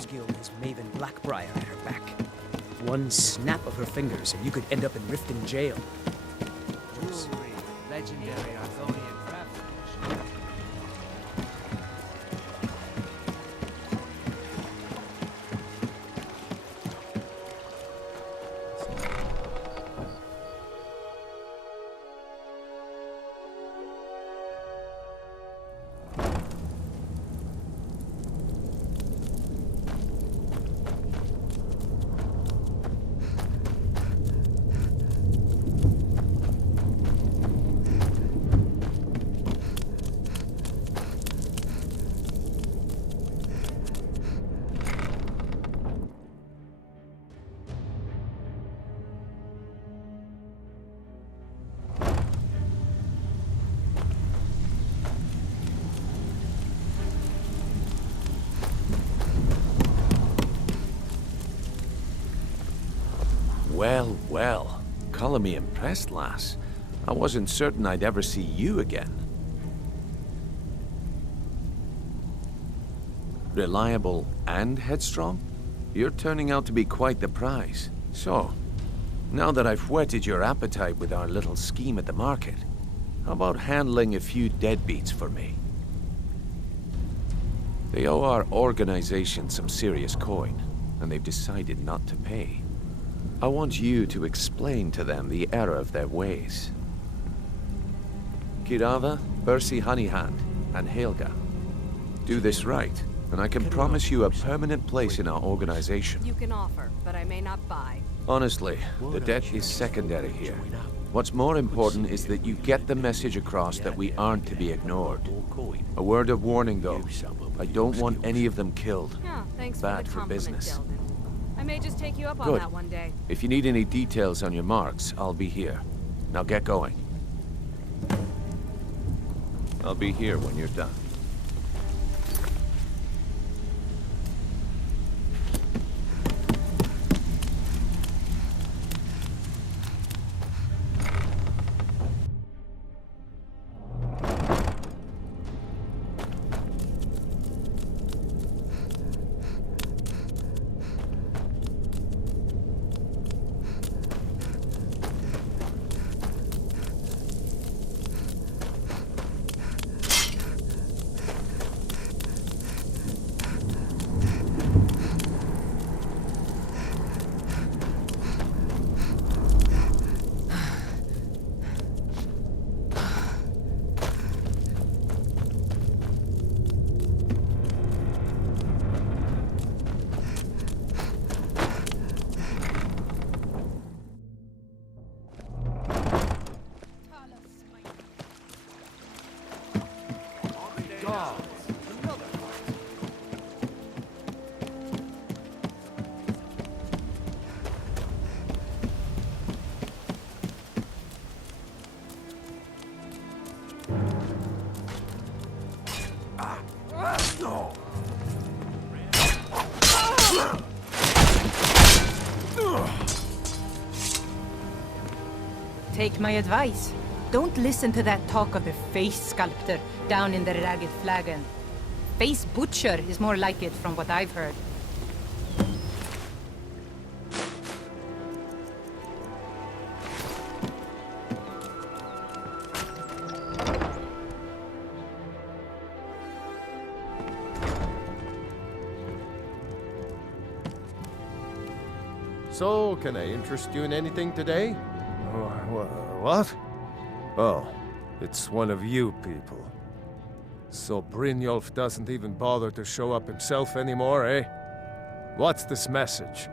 Witcher's Guild has Maven Blackbriar at her back. One snap of her fingers and you could end up in Riften jail. Jewelry, legendary Arthurian craftsmanship. Well, well. Colour me impressed, lass. I wasn't certain I'd ever see you again. Reliable and headstrong? You're turning out to be quite the prize. So, now that I've whetted your appetite with our little scheme at the market, how about handling a few deadbeats for me? They owe our organization some serious coin, and they've decided not to pay. I want you to explain to them the error of their ways. Kirava, Percy Honeyhand, and Helga. Do this right, and I can promise you a permanent place in our organization. You can offer, but I may not buy. Honestly, the debt is secondary here. What's more important is that you get the message across that we aren't to be ignored. A word of warning, though. I don't want any of them killed. Yeah, thanks Bad for for the compliment, business. Delvin. I may just take you up on Good. that one day. If you need any details on your marks, I'll be here. Now get going. I'll be here when you're done. Take my advice. Don't listen to that talk of a face sculptor down in the Ragged Flagon. Face butcher is more like it from what I've heard. So, can I interest you in anything today? What? Oh, it's one of you people. So Brynjolf doesn't even bother to show up himself anymore, eh? What's this message?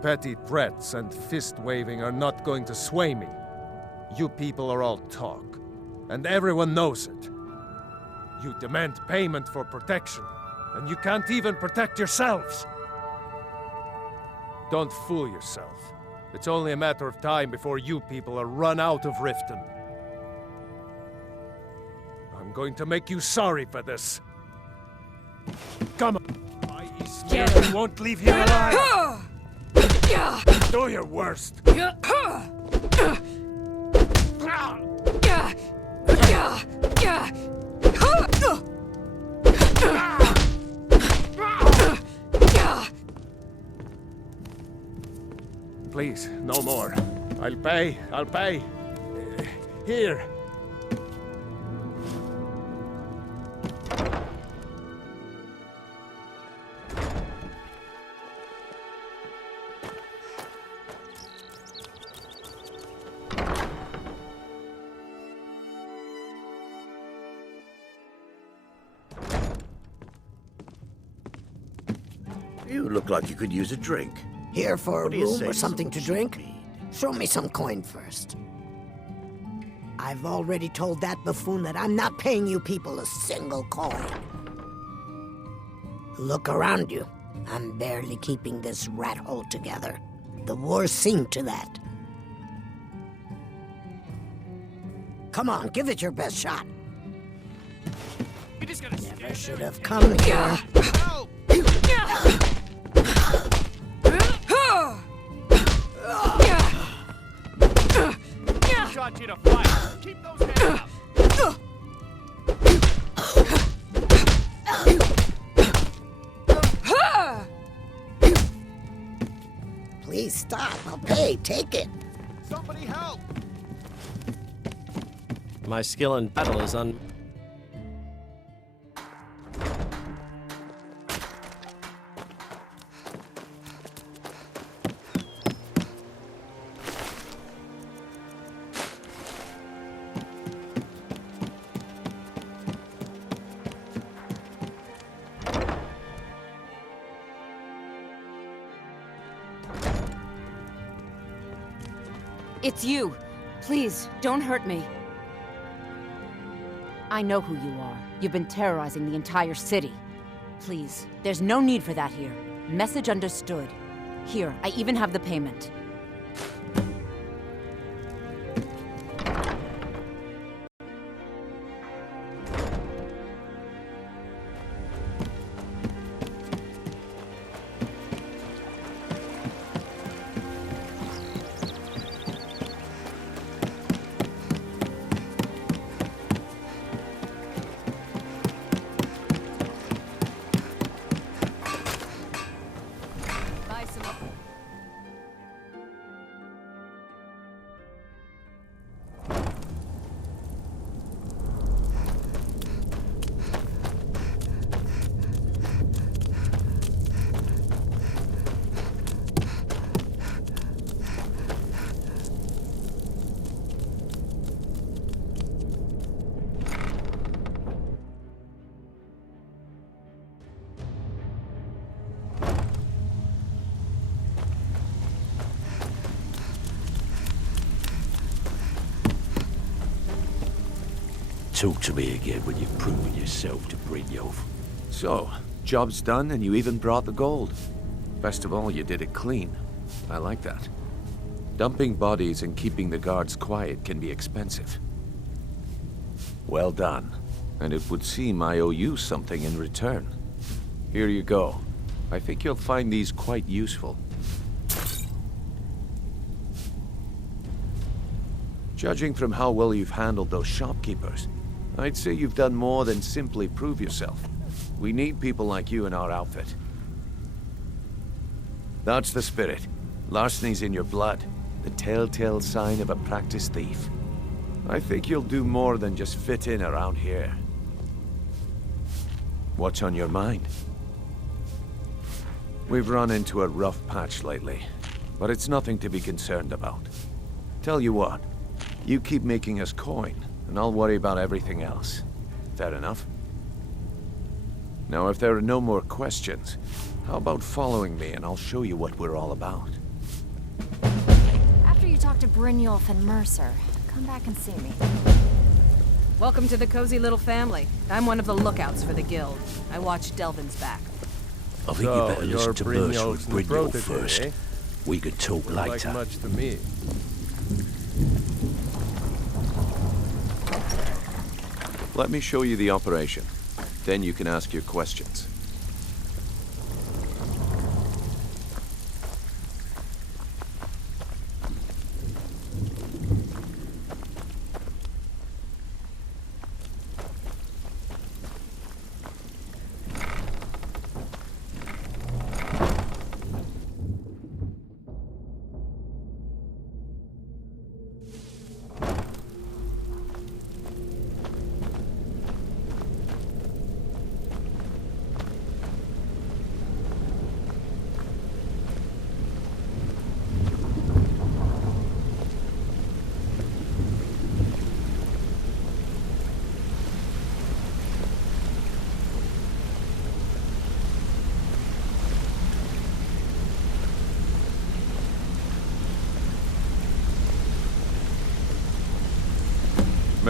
Petty threats and fist-waving are not going to sway me. You people are all talk, and everyone knows it. You demand payment for protection, and you can't even protect yourselves. Don't fool yourself. It's only a matter of time before you people are run out of Riften. I'm going to make you sorry for this. Come on. I swear I won't leave you alive. Do your worst. Please, no more. I'll pay. Here. You look like you could use a drink. Here for a What do you room say or to something to some drink? cheap mead? Show me some coin first. I've already told that buffoon that I'm not paying you people a single coin. Look around you. I'm barely keeping this rat hole together. The war's seen to that. Come on, give it your best shot. Never should have come here. Shot you to fire. Keep those hands up. Please stop. I'll pay. Take it. Somebody help! My skill in battle is It's you. Please, don't hurt me. I know who you are. You've been terrorizing the entire city. Please, there's no need for that here. Message understood. Here, I even have the payment. Buy some. Talk to me again when you've proven yourself to Brynjolf. So, job's done and you even brought the gold. Best of all, you did it clean. I like that. Dumping bodies and keeping the guards quiet can be expensive. Well done. And it would seem I owe you something in return. Here you go. I think you'll find these quite useful. Judging from how well you've handled those shopkeepers, I'd say you've done more than simply prove yourself. We need people like you in our outfit. That's the spirit. Larceny's in your blood. The telltale sign of a practiced thief. I think you'll do more than just fit in around here. What's on your mind? We've run into a rough patch lately, but it's nothing to be concerned about. Tell you what, you keep making us coin, and I'll worry about everything else. Fair enough? Now, if there are no more questions, how about following me and I'll show you what we're all about? After you talk to Brynjolf and Mercer, come back and see me. Welcome to the cozy little family. I'm one of the lookouts for the guild. I watch Delvin's back. I think you So, better listen to you're Mercer and Brynjolf's Brynjolf protege, first. eh? We could talk Don't like later. much to me. Let me show you the operation. Then you can ask your questions.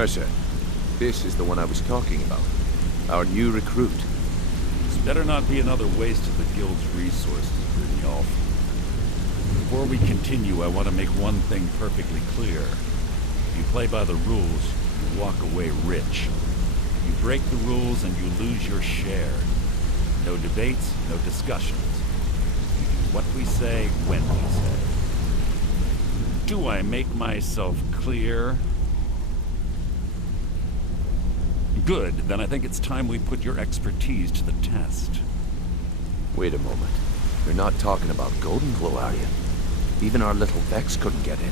Mercer, this is the one I was talking about. Our new recruit. This better not be another waste of the Guild's resources, Brynjolf. Before we continue, I want to make one thing perfectly clear. If you play by the rules, you walk away rich. You break the rules and you lose your share. No debates, no discussions. We do what we say, when we say. Do I make myself clear? Good, then I think it's time we put your expertise to the test. Wait a moment. You're not talking about Golden Glow, are you? Even our little Vex couldn't get in.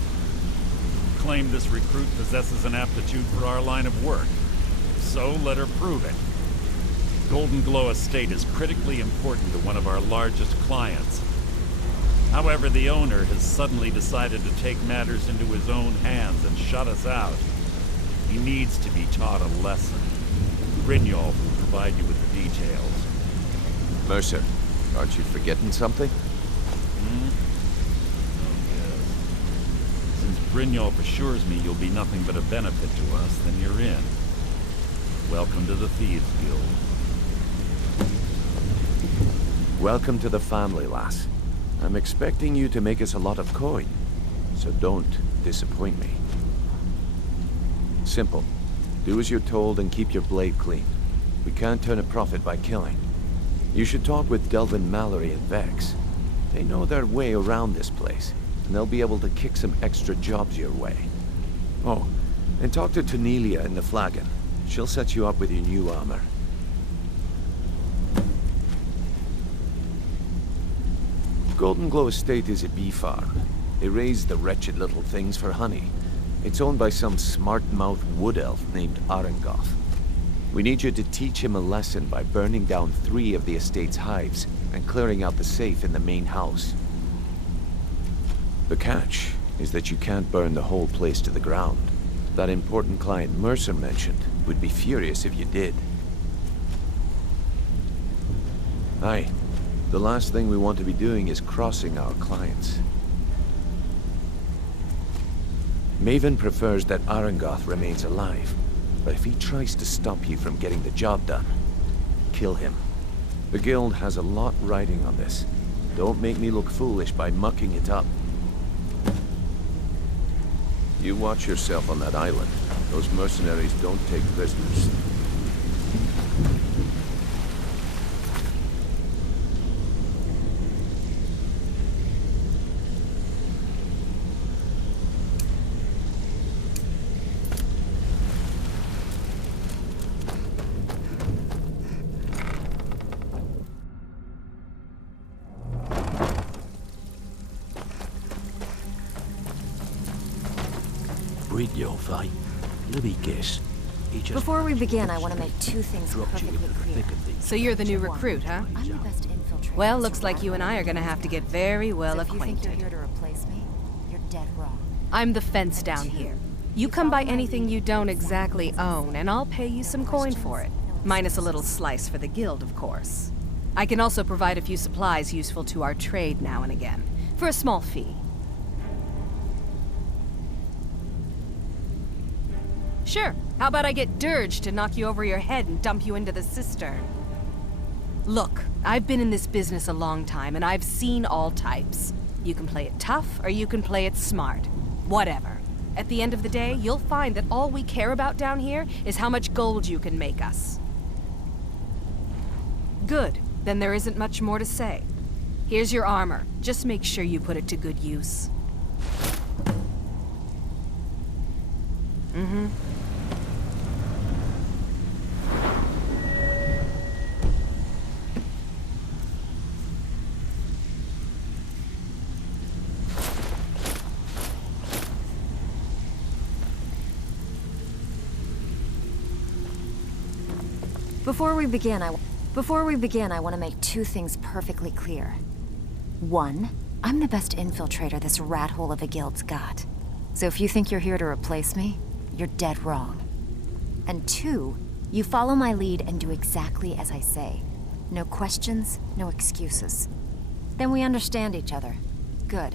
Claim this recruit possesses an aptitude for our line of work. If so, let her prove it. Golden Glow Estate is critically important to one of our largest clients. However, the owner has suddenly decided to take matters into his own hands and shut us out. He needs to be taught a lesson. Brynjolf will provide you with the details. Mercer, aren't you forgetting something? Oh, yes. Since Brynjolf assures me you'll be nothing but a benefit to us, then you're in. Welcome to the Thieves Guild. Welcome to the family, lass. I'm expecting you to make us a lot of coin, so don't disappoint me. Simple. Do as you're told and keep your blade clean. We can't turn a profit by killing. You should talk with Delvin Mallory and Vex. They know their way around this place, and they'll be able to kick some extra jobs your way. Oh, and talk to Tanelia in the Flagon. She'll set you up with your new armor. Golden Glow Estate is a bee farm. They raise the wretched little things for honey. It's owned by some smart-mouthed wood elf named Arengoth. We need you to teach him a lesson by burning down 3 of the estate's hives and clearing out the safe in the main house. The catch is that you can't burn the whole place to the ground. That important client Mercer mentioned would be furious if you did. Aye. The last thing we want to be doing is crossing our clients. Maven prefers that Arengoth remains alive, but if he tries to stop you from getting the job done, kill him. The Guild has a lot riding on this. Don't make me look foolish by mucking it up. You watch yourself on that island. Those mercenaries don't take prisoners. Brynjolf, eh? Let me guess. He just Before we begin, I want to make 2 things dropped you perfectly into the clear. thick of things. So you're the new Number 1, recruit, huh? I'm the best infiltrator. Well, this looks like you and I are gonna have to get very well so if you think acquainted. you're here to replace me, you're dead wrong. I'm the fence down here. You come by anything you don't exactly own, and I'll pay you some coin for it. Minus a little slice for the guild, of course. I can also provide a few supplies useful to our trade now and again, for a small fee. Sure. How about I get Dirge to knock you over your head and dump you into the cistern? Look, I've been in this business a long time, and I've seen all types. You can play it tough, or you can play it smart. Whatever. At the end of the day, you'll find that all we care about down here is how much gold you can make us. Good. Then there isn't much more to say. Here's your armor. Just make sure you put it to good use. Mm-hmm. Before we begin, I want to make 2 things perfectly clear. 1, I'm the best infiltrator this rat hole of a guild's got. So if you think you're here to replace me, you're dead wrong. And 2, you follow my lead and do exactly as I say. No questions, no excuses. Then we understand each other. Good.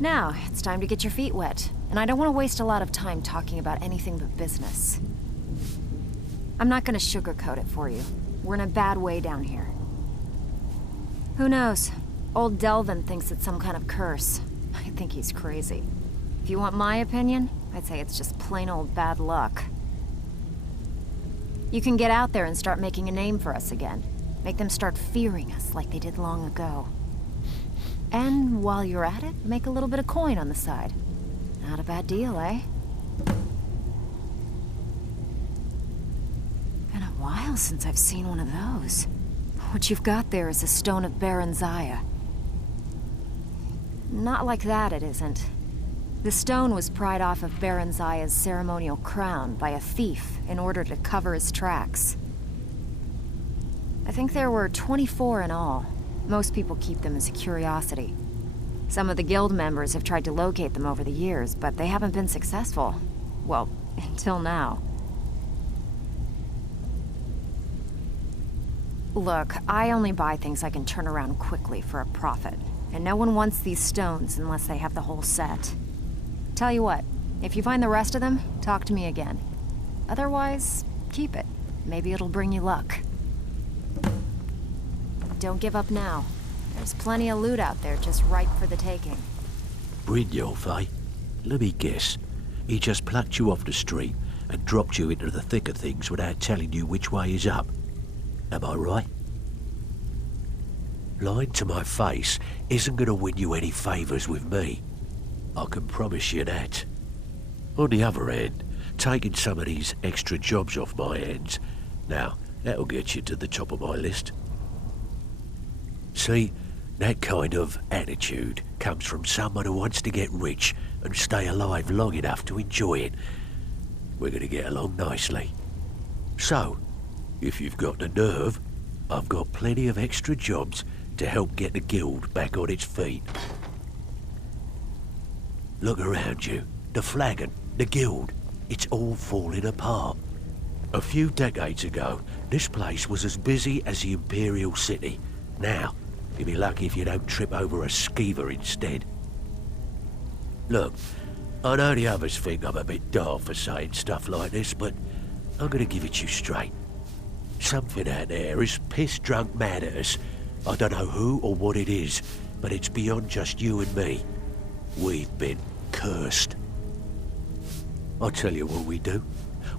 Now, it's time to get your feet wet. And I don't want to waste a lot of time talking about anything but business. I'm not gonna sugarcoat it for you. We're in a bad way down here. Who knows? Old Delvin thinks it's some kind of curse. I think he's crazy. If you want my opinion, I'd say it's just plain old bad luck. You can get out there and start making a name for us again. Make them start fearing us like they did long ago. And while you're at it, make a little bit of coin on the side. Not a bad deal, eh? Been a while since I've seen one of those. What you've got there is a stone of Baron Zaya. Not like that, it isn't. The stone was pried off of Baron Zaya's ceremonial crown by a thief in order to cover his tracks. I think there were 24 in all. Most people keep them as a curiosity. Some of the guild members have tried to locate them over the years, but they haven't been successful. Well, until now. Look, I only buy things I can turn around quickly for a profit. And no one wants these stones unless they have the whole set. Tell you what, if you find the rest of them, talk to me again. Otherwise, keep it. Maybe it'll bring you luck. Don't give up now. There's plenty of loot out there just ripe for the taking. Brynjolf, eh? Let me guess. He just plucked you off the street and dropped you into the thick of things without telling you which way is up. Am I right? Lying to my face isn't going to win you any favours with me. I can promise you that. On the other hand, taking some of these extra jobs off my hands, now, that'll get you to the top of my list. See, that kind of attitude comes from someone who wants to get rich and stay alive long enough to enjoy it. We're going to get along nicely. So, if you've got the nerve, I've got plenty of extra jobs to help get the guild back on its feet. Look around you. The flagon, the guild, it's all falling apart. A few decades ago, this place was as busy as the Imperial City. Now, you'll be lucky if you don't trip over a skeever instead. Look, I know the others think I'm a bit daft for saying stuff like this, but I'm gonna give it you straight. Something out there is piss-drunk mad at us. I don't know who or what it is, but it's beyond just you and me. We've been cursed. I'll tell you what we do.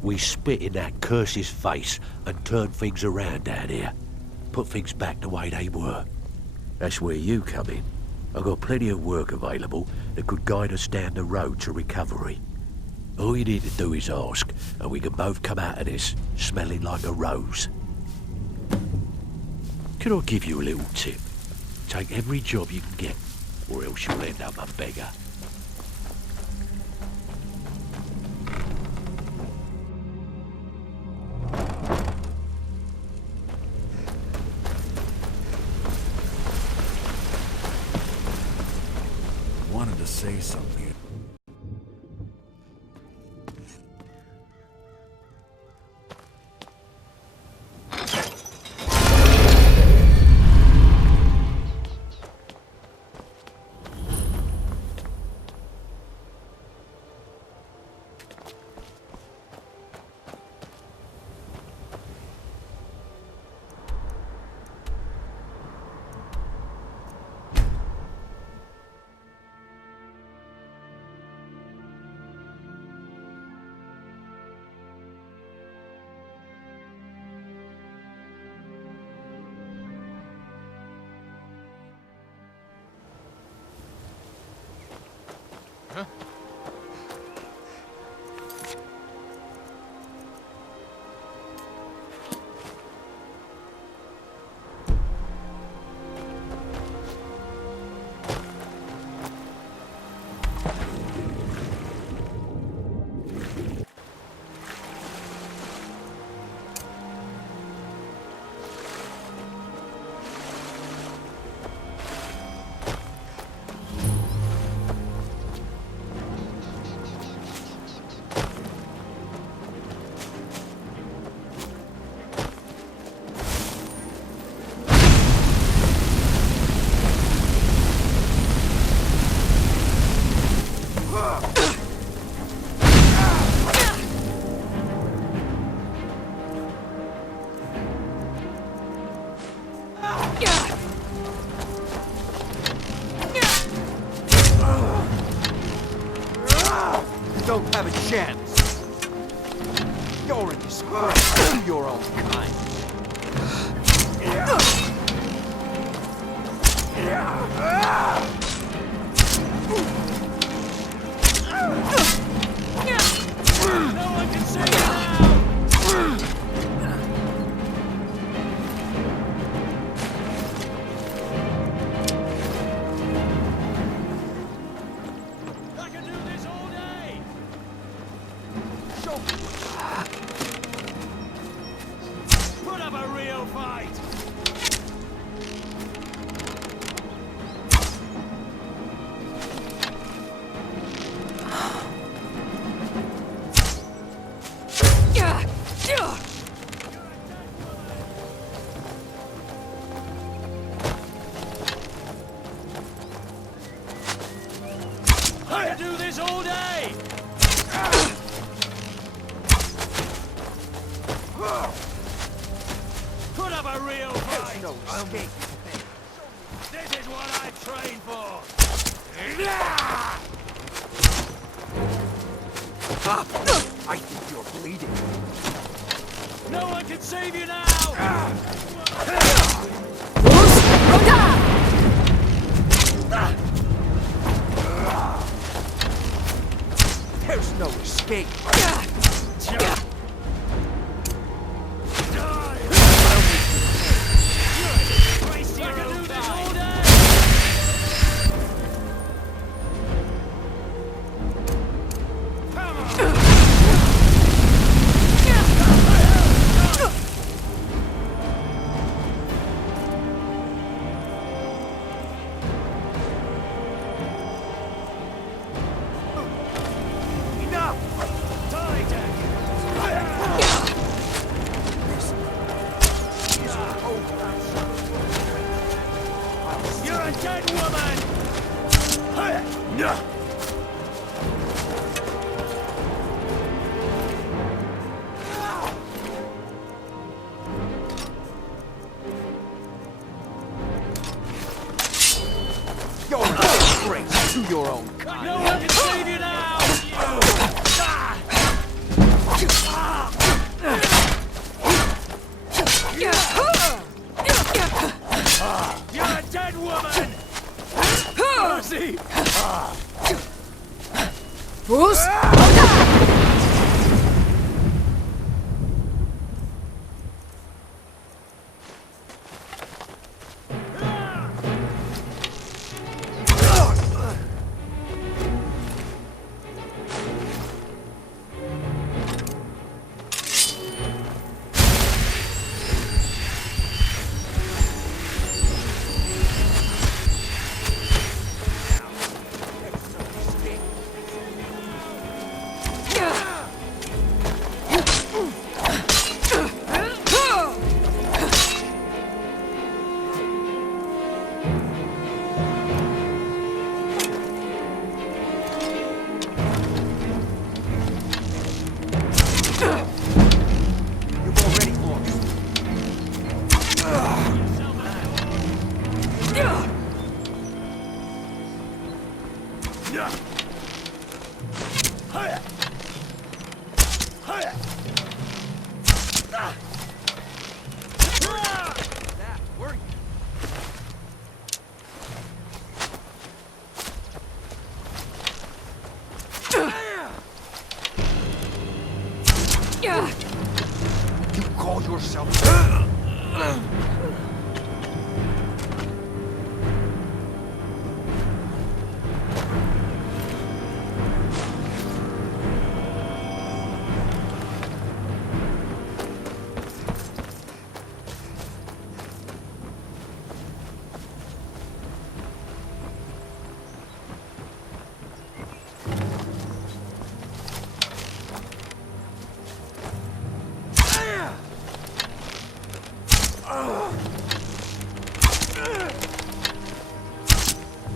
We spit in that curse's face and turn things around down here. Put things back the way they were. That's where you come in. I've got plenty of work available that could guide us down the road to recovery. All you need to do is ask, and we can both come out of this smelling like a rose. Can I give you a little tip? Take every job you can get, or else you'll end up a beggar. Wanted to say something. Don't have a chance. You're a disgrace to your own kind. No one can see you now! I can do this all day! Put up a real fight! I can do this all day! Put up a real fight! No escape. This is what I trained for! I think you're bleeding. No one can save you now! There's no escape. I can do this all day! Come on! Enough! Die, Jack! You're a dead woman! You're a disgrace to your own kind. No one can save you now! You're a dead woman! Mercy! You've already lost. That worked. You call yourself...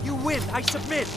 You win! I submit!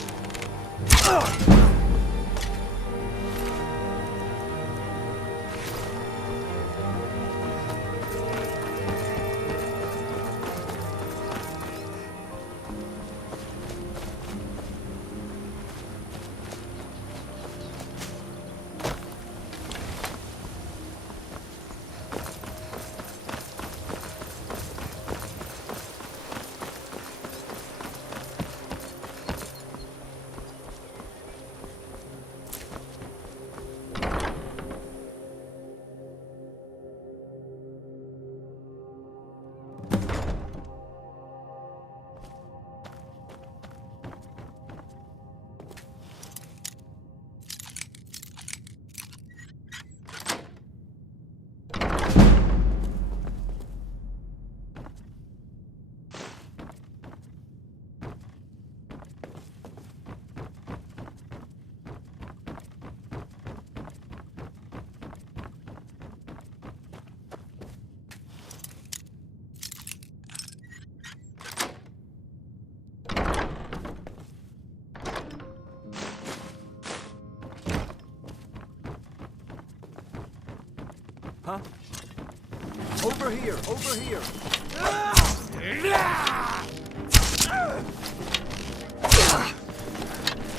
Huh? Over here, over here.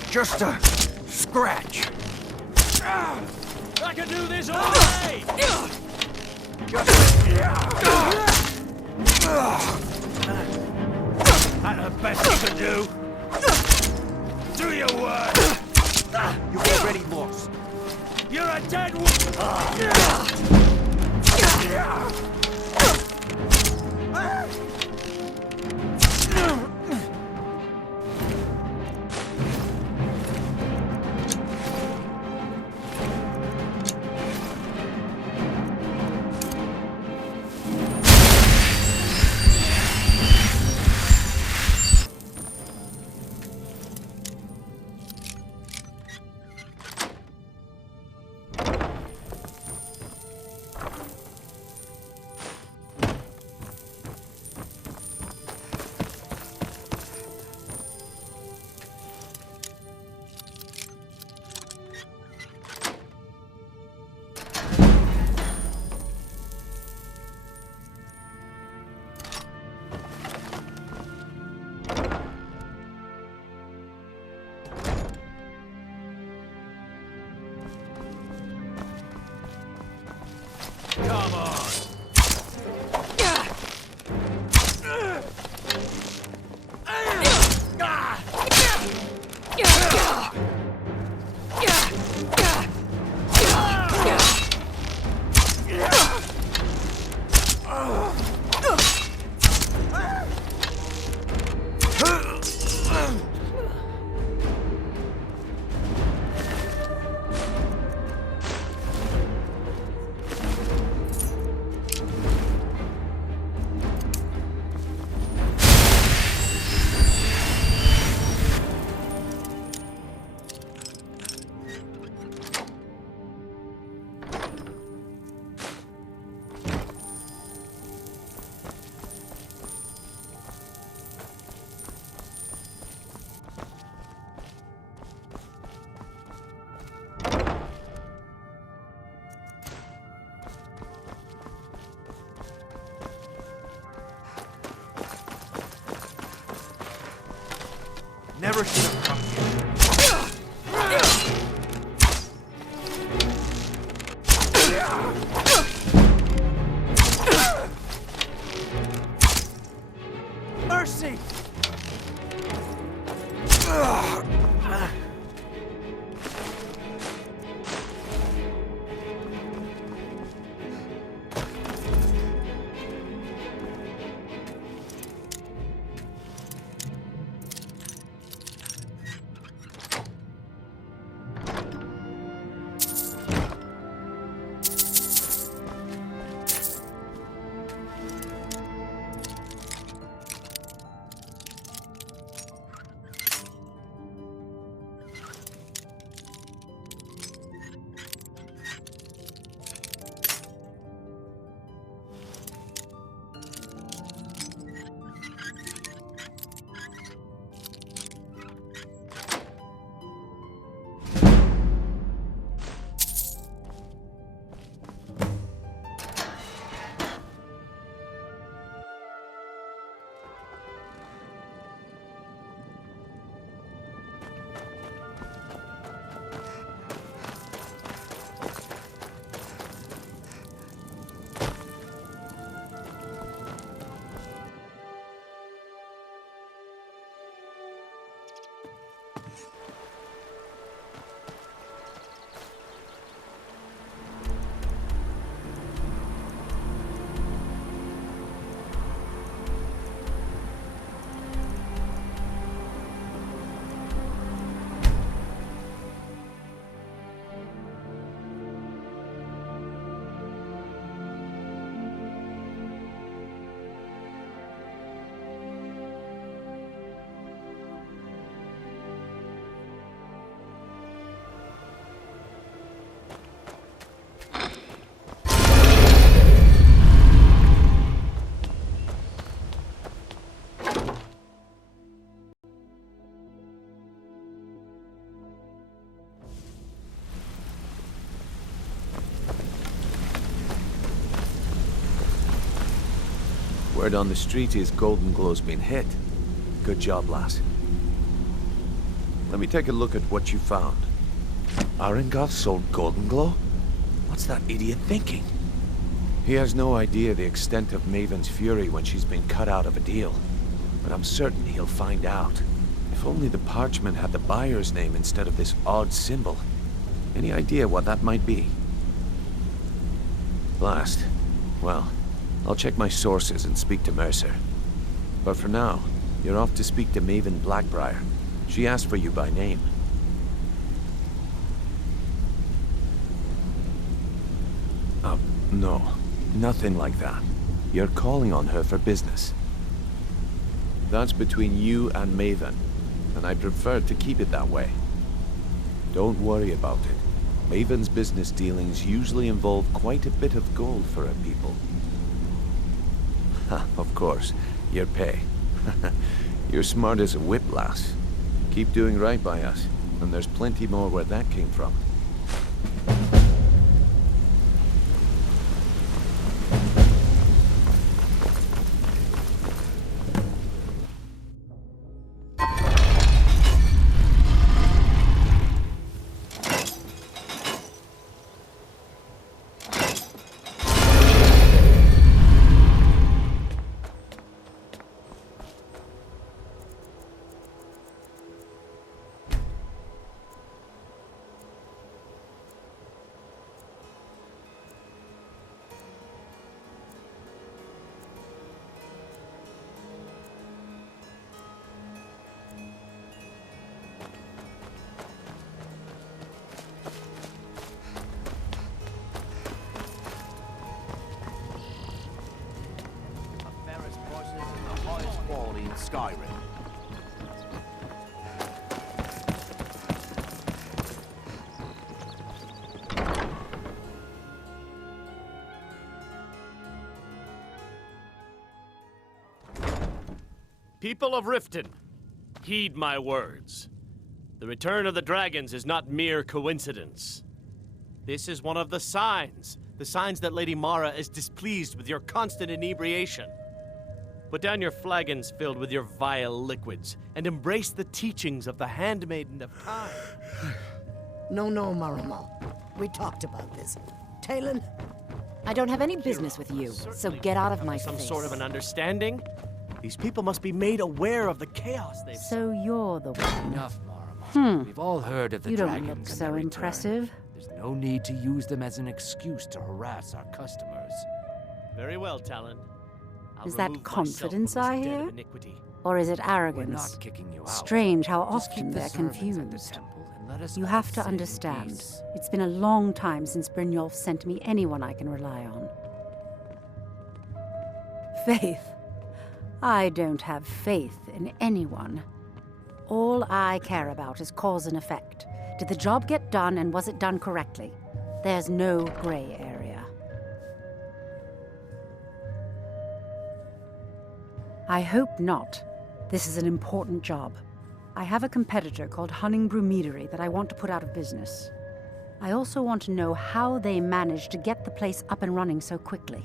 Just a scratch. I can do this all day! That the best you can do? Do your work! You've already lost. You're a dead Come on! Never should have come here. Mercy! Word on the street is Golden Glow's been hit. Good job, lass. Let me take a look at what you found. Arengoth sold Golden Glow? What's that idiot thinking? He has no idea the extent of Maven's fury when she's been cut out of a deal. But I'm certain he'll find out. If only the parchment had the buyer's name instead of this odd symbol. Any idea what that might be? Blast. Well, I'll check my sources and speak to Mercer. But for now, you're off to speak to Maven Blackbriar. She asked for you by name. No. Nothing like that. You're calling on her for business. That's between you and Maven, and I prefer to keep it that way. Don't worry about it. Maven's business dealings usually involve quite a bit of gold for her people. Ha, of course, your pay. You're smart as a whip, lass. Keep doing right by us, and there's plenty more where that came from. In Skyrim. People of Riften, heed my words. The return of the dragons is not mere coincidence. This is one of the signs that Lady Mara is displeased with your constant inebriation. Put down your flagons filled with your vile liquids, and embrace the teachings of the Handmaiden of Time. No, Maramo. We talked about this. Talon? I don't have any business with you, so get out of my Some face. sort of an understanding? These people must be made aware of the chaos they've... So you're the one. Enough, Maramo. We've all heard of the You don't dragons look and so their return. impressive. There's no need to use them as an excuse to harass our customers. Very well, Talon. I'll Is that remove myself confidence from this I den hear? of iniquity. Or is it We're arrogance? not kicking you out. Strange how Just often keep the they're servants at the confused. temple and let us You all have to sit in understand. peace. It's been a long time since Brynjolf sent me anyone I can rely on. Faith. I don't have faith in anyone. All I care about is cause and effect. Did the job get done, and was it done correctly? There's no gray area. I hope not. This is an important job. I have a competitor called Hunningbrew Meadery that I want to put out of business. I also want to know how they managed to get the place up and running so quickly.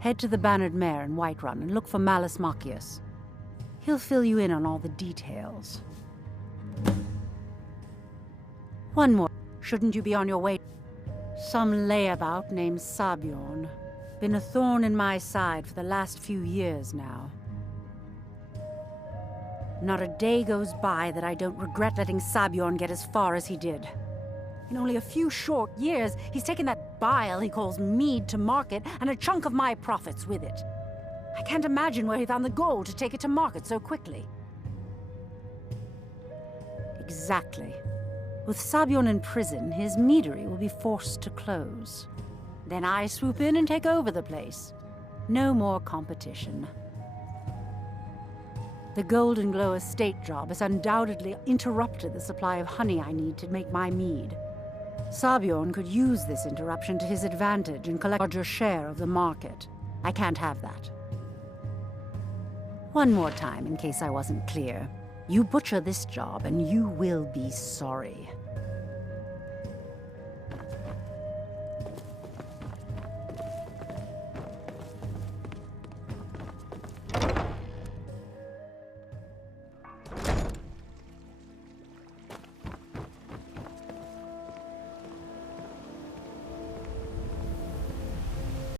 Head to the Bannered Mare in Whiterun and look for Malus Machius. He'll fill you in on all the details. One more. Shouldn't you be on your way? Some layabout named Sabjorn. Been a thorn in my side for the last few years now. Not a day goes by that I don't regret letting Sabjorn get as far as he did. In only a few short years, he's taken that bile he calls mead to market, and a chunk of my profits with it. I can't imagine where he found the gold to take it to market so quickly. Exactly. With Sabjorn in prison, his meadery will be forced to close. Then I swoop in and take over the place. No more competition. The Golden Glow estate job has undoubtedly interrupted the supply of honey I need to make my mead. Sabjorn could use this interruption to his advantage and collect a larger share of the market. I can't have that. One more time, in case I wasn't clear. You butcher this job, and you will be sorry.